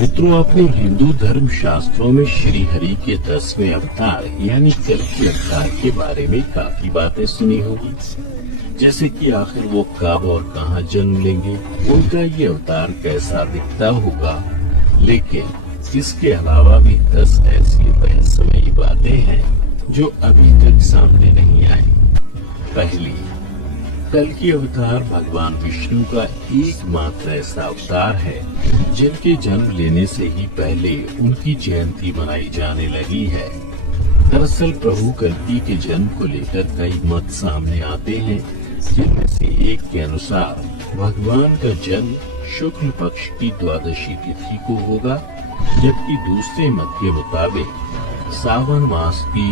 मित्रों, आपने हिंदू धर्म शास्त्रों में श्री हरि के 10वें अवतार यानी कल्कि अवतार के बारे में काफी बातें सुनी होगी, जैसे कि आखिर वो कब और कहाँ जन्म लेंगे, उनका ये अवतार कैसा दिखता होगा। लेकिन इसके अलावा भी 10 ऐसी रहस्यमयी बातें हैं जो अभी तक सामने नहीं आई। पहली, कल्कि अवतार भगवान विष्णु का एकमात्र ऐसा अवतार है जिनके जन्म लेने से ही पहले उनकी जयंती मनाई जाने लगी है। दरअसल प्रभु कल्कि के जन्म को लेकर कई मत सामने आते हैं, जिनमें से एक के अनुसार भगवान का जन्म शुक्ल पक्ष की द्वादशी तिथि को होगा, जबकि दूसरे मत के मुताबिक सावन मास की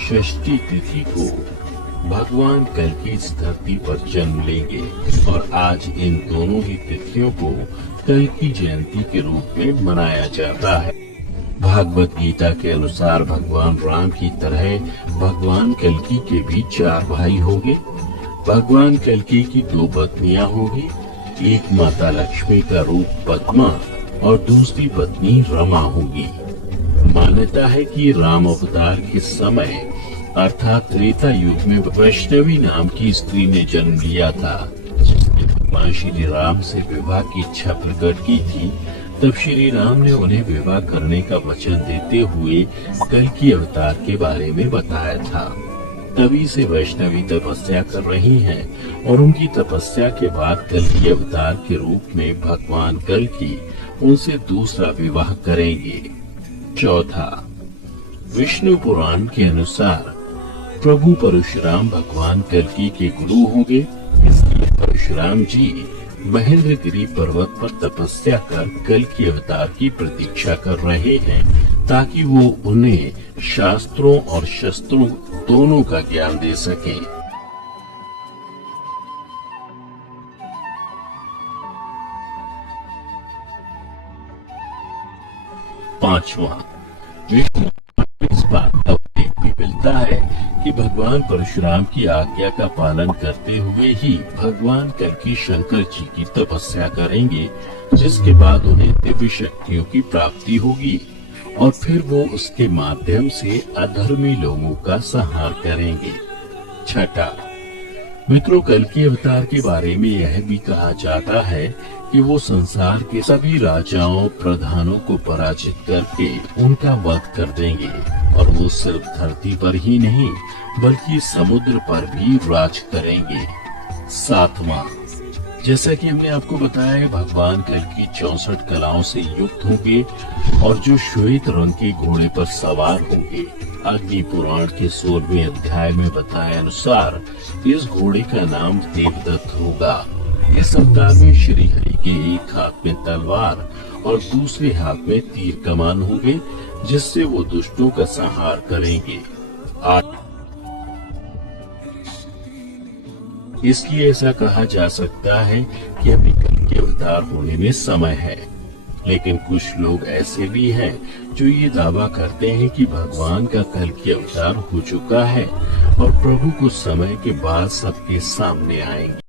षष्ठी तिथि को भगवान कल्कि इस धरती पर जन्म लेंगे और आज इन दोनों ही तिथियों को कल्कि जयंती के रूप में मनाया जाता है। भागवत गीता के अनुसार भगवान राम की तरह भगवान कल्कि के भी 4 भाई होंगे। भगवान कल्कि की 2 पत्नियां होगी, एक माता लक्ष्मी का रूप पद्मा और दूसरी पत्नी रमा होगी। मान्यता है कि राम अवतार के समय अर्थात त्रेता युग में वैष्णवी नाम की स्त्री ने जन्म लिया था, जिसने भगवान श्री राम से विवाह की इच्छा प्रकट की थी। तब श्री राम ने उन्हें विवाह करने का वचन देते हुए कल्कि अवतार के बारे में बताया था। तभी से वैष्णवी तपस्या कर रही हैं और उनकी तपस्या के बाद कल्कि अवतार के रूप में भगवान कल्कि उनसे दूसरा विवाह करेंगे। चौथा, विष्णु पुराण के अनुसार प्रभु परशुराम भगवान कल्कि के गुरु होंगे, इसलिए परशुराम जी महेंद्रगिरी पर्वत पर तपस्या कर कल्कि अवतार की प्रतीक्षा कर रहे हैं, ताकि वो उन्हें शास्त्रों और शस्त्रों दोनों का ज्ञान दे सके। पांचवा, इस बात का उल्लेख भी मिलता है कि भगवान परशुराम की आज्ञा का पालन करते हुए ही भगवान कल्कि शंकर जी की तपस्या करेंगे, जिसके बाद उन्हें दिव्य शक्तियों की प्राप्ति होगी और फिर वो उसके माध्यम से अधर्मी लोगों का संहार करेंगे। छठा, मित्रों, कल्कि अवतार के बारे में यह भी कहा जाता है कि वो संसार के सभी राजाओं प्रधानों को पराजित करके उनका वध कर देंगे और वो सिर्फ धरती पर ही नहीं बल्कि समुद्र पर भी राज करेंगे। सातवां, जैसा कि हमने आपको बताया, भगवान कल्कि 64 कलाओं से युक्त होंगे और जो श्वेत रंग के घोड़े पर सवार होंगे। अग्नि पुराण के 16वें अध्याय में बताए अनुसार इस घोड़े का नाम देवदत्त होगा। इस अवतार में श्री हरि के एक हाथ में तलवार और दूसरे हाथ में तीर कमान होंगे, जिससे वो दुष्टों का संहार करेंगे। इसलिए ऐसा कहा जा सकता है कि अभी कल्कि अवतार होने में समय है। लेकिन कुछ लोग ऐसे भी हैं जो ये दावा करते हैं कि भगवान का कल्कि अवतार हो चुका है और प्रभु कुछ समय के बाद सबके सामने आएंगे।